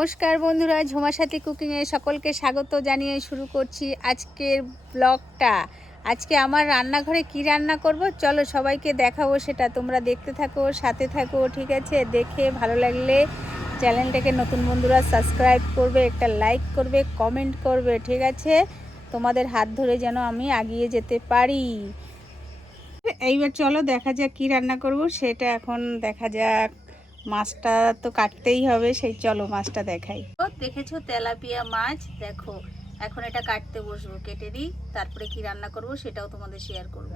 নমস্কার বন্ধুরা ঝুমার সাথে কুকিংয়ে সকলকে স্বাগত জানিয়ে শুরু করছি আজকের ব্লগটা। আজকে আমার রান্নাঘরে কি রান্না করব? চলো সবাইকে দেখাবো সেটা। তোমরা দেখতে থাকো, সাথে থাকো, ঠিক আছে? দেখে ভালো লাগলে চ্যানেলটাকে নতুন বন্ধুরা সাবস্ক্রাইব করবে, একটা লাইক করবে, কমেন্ট করবে, ঠিক আছে? তোমাদের হাত ধরে যেন আমি আগিয়ে যেতে পারি। এইবার চলো দেখা যাক কি রান্না করব, সেটা এখন দেখা যাক। মাছটা তো কাটতেই হবে, সেই চলো মাছটা দেখাই। দেখেছ তেলাপিয়া মাছ? দেখো, এখন এটা কাটতে বসবো, কেটে দিই, তারপরে কি রান্না করব সেটাও তোমাদের শেয়ার করব।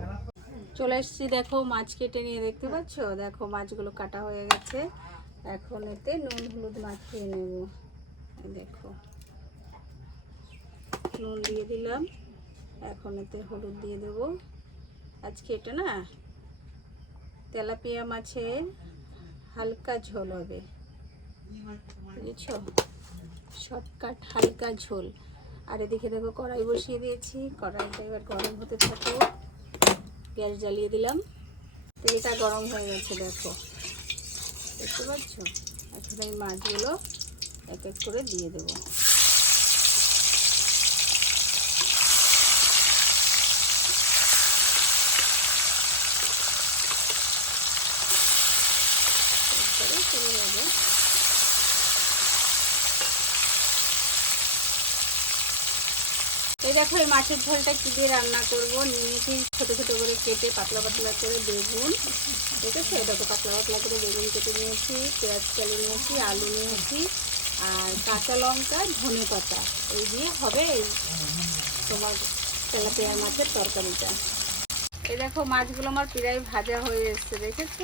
চলে এসেছি, দেখো, মাছ কেটে নিয়ে, দেখতে পাচ্ছ? দেখো, মাছগুলো কাটা হয়ে গেছে। এখন এতে নুন, হলুদ মাখিয়ে নেব। দেখো, নুন দিয়ে দিলাম। এখন এতে হলুদ দিয়ে দেব। আজকে এটা না, তেলাপিয়া মাছের হালকা ঝোল হবে। বুঝেছ? শর্টকাট হালকা ঝোল। আর এদিকে দেখো কড়াই বসিয়ে দিয়েছি। কড়াইটা এবার গরম হতে থাকো। গ্যাস জ্বালিয়ে দিলাম। তেলটা গরম হয়ে গেছে, দেখো। দেখতে পাচ্ছ? এখন এই মাছগুলো এক এক করে দিয়ে দেবো তারপরে চলে যাবে এই দেখো, এই মাছের ঝোলটা কী দিয়ে রান্না করব? নিয়েছি ছোটো ছোটো করে কেটে পাতলা পাতলা করে বেগুন ঠিক আছে দেখো, পাতলা পাতলা করে বেগুন কেটে নিয়েছি, পেঁয়াজ চালিয়ে নিয়েছি, আলু নিয়েছি, আর কাঁচা লঙ্কা, ধনে পাতা। এই দিয়ে হবে এই তোমার তেলাপিয়া মাছের তরকারিটা। এই দেখো, মাছগুলো আমার প্রায় ভাজা হয়ে এসছে, দেখেছ?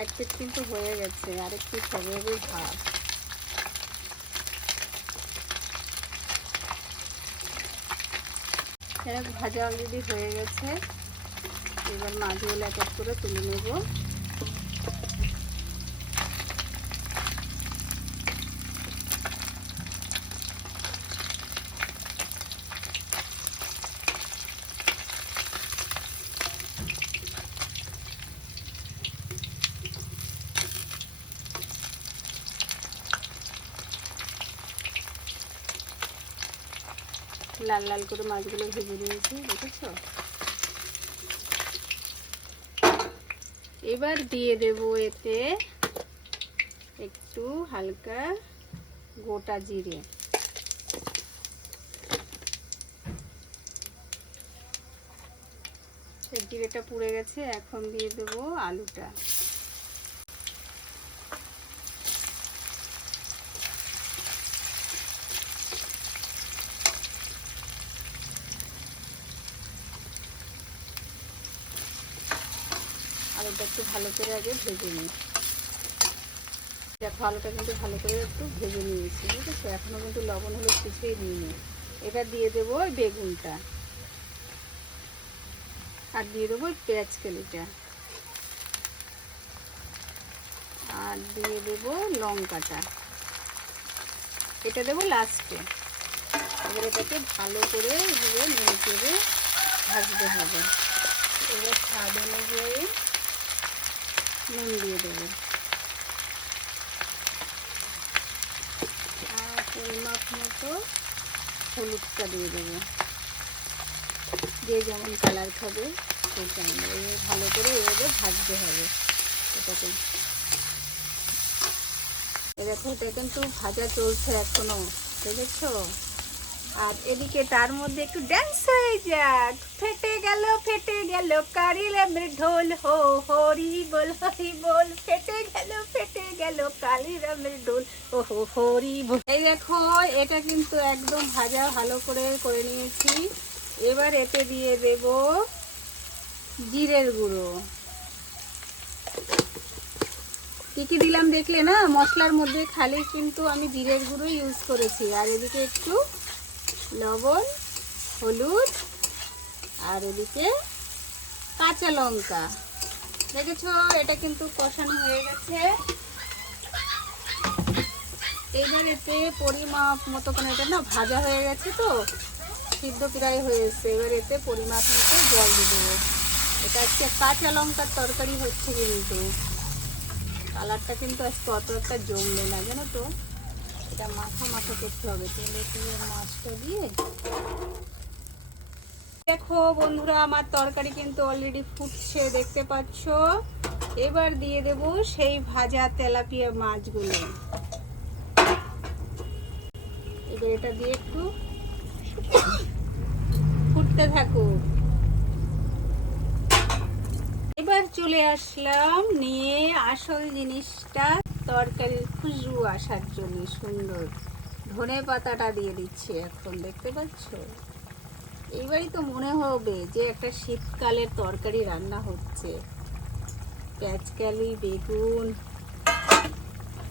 এক পিট কিন্তু হয়ে গেছে আরেক পিট হবে ওই এক ভাজা অলরেডি হয়ে গেছে। এবার মাছগুলো এক এক করে তুলে নেব। লাল লাল করে মাছগুলো ভেজে নিয়েছি, দেখেছ? এবার দিয়ে দেব এতে একটু হালকা গোটা জিরে। জিরেটা পুড়ে গেছে, এখন দিয়ে দেব আলুটা আলুটা একটু ভালো করে আগে ভেজে নিই। দেখো আলুটা কিন্তু ভালো করে একটু ভেজে নিয়েছি, বুঝেছ? এখনও কিন্তু লবণ হলুদ কিছুই দিইনি। এটা দিয়ে দেবো ওই বেগুনটা। আর দিয়ে দেবো ওই পেঁয়াজ কেলিটা। আর দিয়ে দেবো লঙ্কাটা। এটা দেবো লাস্টে। এবার এটাকে ভালো করে এভাবে চেড়ে ভাজতে হবে। এবার স্বাদ অনুযায়ী নুন দিয়ে দেবো। আর পরিমাপ মতো হলুদটা দিয়ে দেবো। যে যেমন কালার খাবে, সেই তেমন। এবার ভালো করে এভাবে ভাজতে হবে এটাকে। এ দেখো, এটা কিন্তু ভাজা চলছে এখনও, দেখেছ? আর এদিকে তার মধ্যে একটু ড্যান্স হয়ে যাক। ফেটে গেল, ফেটে গেল কারিলামের ঢোল, হো, হরি বল হরি বল, ফেটে গেল ফেটে গেল কালিরামের ঢোল ও হো, হরি বল। এই দেখো, এটা কিন্তু একদম ভাজা, ভালো করে করে নিয়েছি। এবার এতে দিয়ে দেব জিরের গুঁড়ো। কী কী দিলাম দেখলে না? মশলার মধ্যে খালি কিন্তু আমি জিরের গুঁড়ো ইউজ করেছি। আর এদিকে একটু লবণ, হলুদ আর এদিকে কাঁচা লঙ্কা। দেখেছ, এটা কিন্তু কষানো হয়ে গেছে। এবার এতে পরিমাপ মতো করে এটা না ভাজা হয়ে গেছে তো, সিদ্ধ প্রায় হয়ে এসছে। এবার এতে পরিমাপ মতো জল দিয়ে দেবো। এটা আজকে কাঁচা লঙ্কার তরকারি হচ্ছে কিন্তু। কালারটা কিন্তু আজকে অত একটা জমবে না, জানো তো? এটা মাথা মাথা করতে হবে। তেলে দিয়ে মাছটা দিয়ে দেখো বন্ধুরা, আমার তরকারি কিন্তু অলরেডি ফুটছে, দেখতে পাচ্ছ? এবার দিয়ে দেব সেই ভাজা তেলাপিয়া মাছগুলো। এবার এটা দিয়ে একটু ফুটতে থাকুক। এবার চলে আসলাম নিয়ে আসল জিনিসটা, তরকারির খুশবু আসার জন্য। সুন্দর ধনে পাতাটা দিয়ে দিচ্ছি এখন, দেখতে পাচ্ছ? এইবারই তো মনে হবে যে একটা শীতকালের তরকারি রান্না হচ্ছে। পেঁচকালি বেগুন,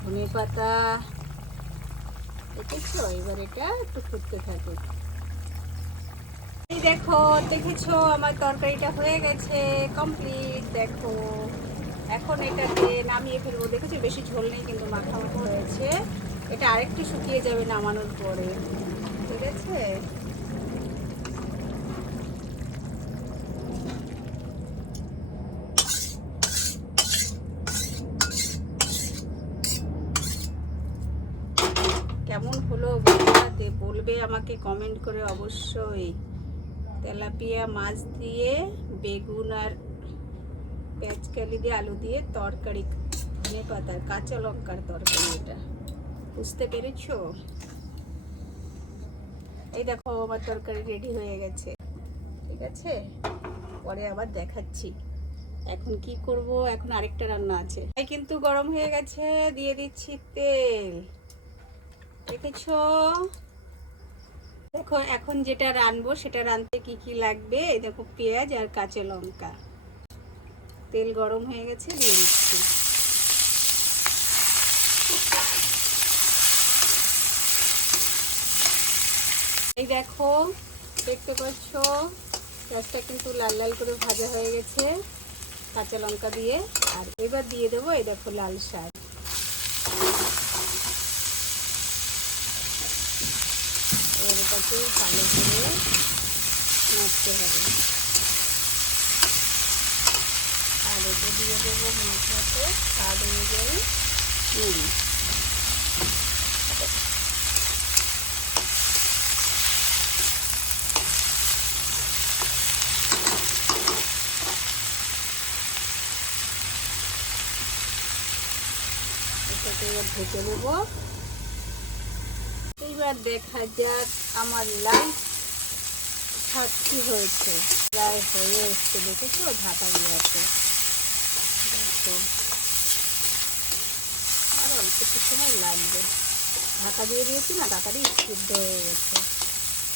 ধনে পাতা, দেখেছ? এবার এটা একটু ফুটতে থাকে দেখো, দেখেছ? আমার তরকারিটা হয়ে গেছে কমপ্লিট দেখো। এখন এটাকে নামিয়ে ফেলব। দেখেছ? বেশি ঝোল নেই, কিন্তু মাখা হয়েছে। এটা আরেকটু শুকিয়ে যাবে নামানোর পরে। ঠিক আছে কেমন হলো বন্ধুরা দে- বলবে আমাকে কমেন্ট করে অবশ্যই। তেলাপিয়া মাছ দিয়ে, বেগুন আর পেঁচকালি দিয়ে, আলু দিয়ে তরকারি। ধনে পাতার, কাঁচা লঙ্কার তরকারি এটা। বুঝতে পেরেছ? এই দেখো, আমার তরকারি রেডি হয়ে গেছে। ঠিক আছে? পরে আবার দেখাচ্ছি। এখন কি করব? এখন আরেকটা রান্না আছে। তাই কিন্তু গরম হয়ে গেছে, দিয়ে দিচ্ছি তেল। দেখেছ? দেখো, এখন যেটা রানবো সেটা রানতে কি কি লাগবে? এই দেখো, পেঁয়াজ আর কাঁচা লঙ্কা। তেল গরম হয়ে গেছে, দিয়ে দিচ্ছি। এই দেখো, দেখতে পাচ্ছ? পেঁয়াজটা কিন্তু লাল লাল করে ভাজা হয়ে গেছে, কাঁচা লঙ্কা দিয়ে। আর এবার দিয়ে দেবো, এই দেখো, লাল শাক। এটাকে ভালো করে নাড়তে হবে। আর এটা দিয়ে দেবো মাছ মতো স্বাদ অনুযায়ী নুন। এটাকে এবার ঢেকে দেবো এইবার দেখা যাক আমার লাইফ সাক্ষী হয়েছে। প্রায় হয়ে এসছে দেখেছ? ঢাকা দিয়ে আছে। দেখো। আর অল্প একটু সময় লাগবে। ঢাকা দিয়ে দিয়েছি না, তাড়াতাড়ি সিদ্ধ হয়ে গেছে।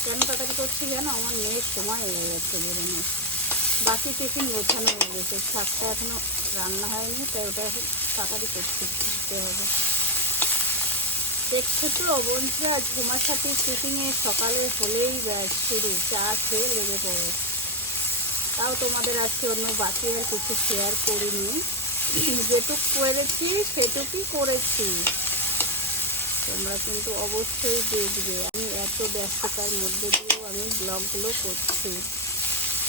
কেন তাড়াতাড়ি করছি জানো? আমার মেয়ের সময় হয়ে গেছে বেরোনো বাকি টিফিন গোছানো হয়ে গেছে। শাকটা এখনও রান্না হয়নি তাই ওটা তাড়াতাড়ি করছি হবে। দেখছ তো বন্ধুরা, ঝুমার সাথে শুটিংয়ে সকালে হলেই শুরু। চা খেয়ে লেগে পড়ে। তাও তোমাদের আজকে অন্য বাকি আর কিছু শেয়ার করিনি। যেটুক করেছি, সেটুকুই করেছি। তোমরা কিন্তু অবশ্যই দেখবে। আমি এত ব্যস্ততার মধ্যে দিয়েও আমি ব্লগগুলো করছি।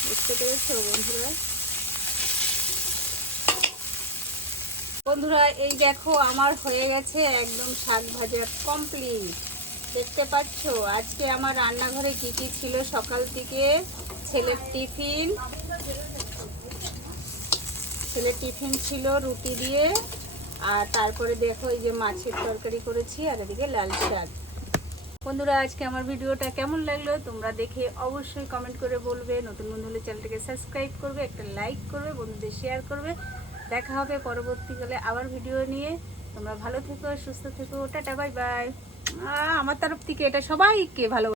বুঝতে পেরেছ বন্ধুরা? বন্ধুরা, এই দেখো, আমার হয়ে গেছে একদম শাক ভাজা কমপ্লিট দেখতে পাচ্ছ? আজকে আমার রান্নাঘরে কি কি ছিল? সকাল থেকে ছেলের টিফিন। ছেলের টিফিন ছিল রুটি দিয়ে, আর তারপরে দেখো এই যে মাছের তরকারি করেছি, আর এদিকে লাল শাক। বন্ধুরা, আজকে আমার ভিডিওটা কেমন লাগল তোমরা দেখে অবশ্যই কমেন্ট করে বলবে। নতুন বন্ধু হলে চ্যানেলটাকে সাবস্ক্রাইব করবে, একটা লাইক করবে, বন্ধুদের শেয়ার করবে। দেখা হবে পরবর্তীকালে আবার ভিডিও নিয়ে। তোমরা ভালো থেকো, সুস্থ থেকো, টাটা, বাই বাই। আমার তরফ থেকে এটা সবাইকে ভালো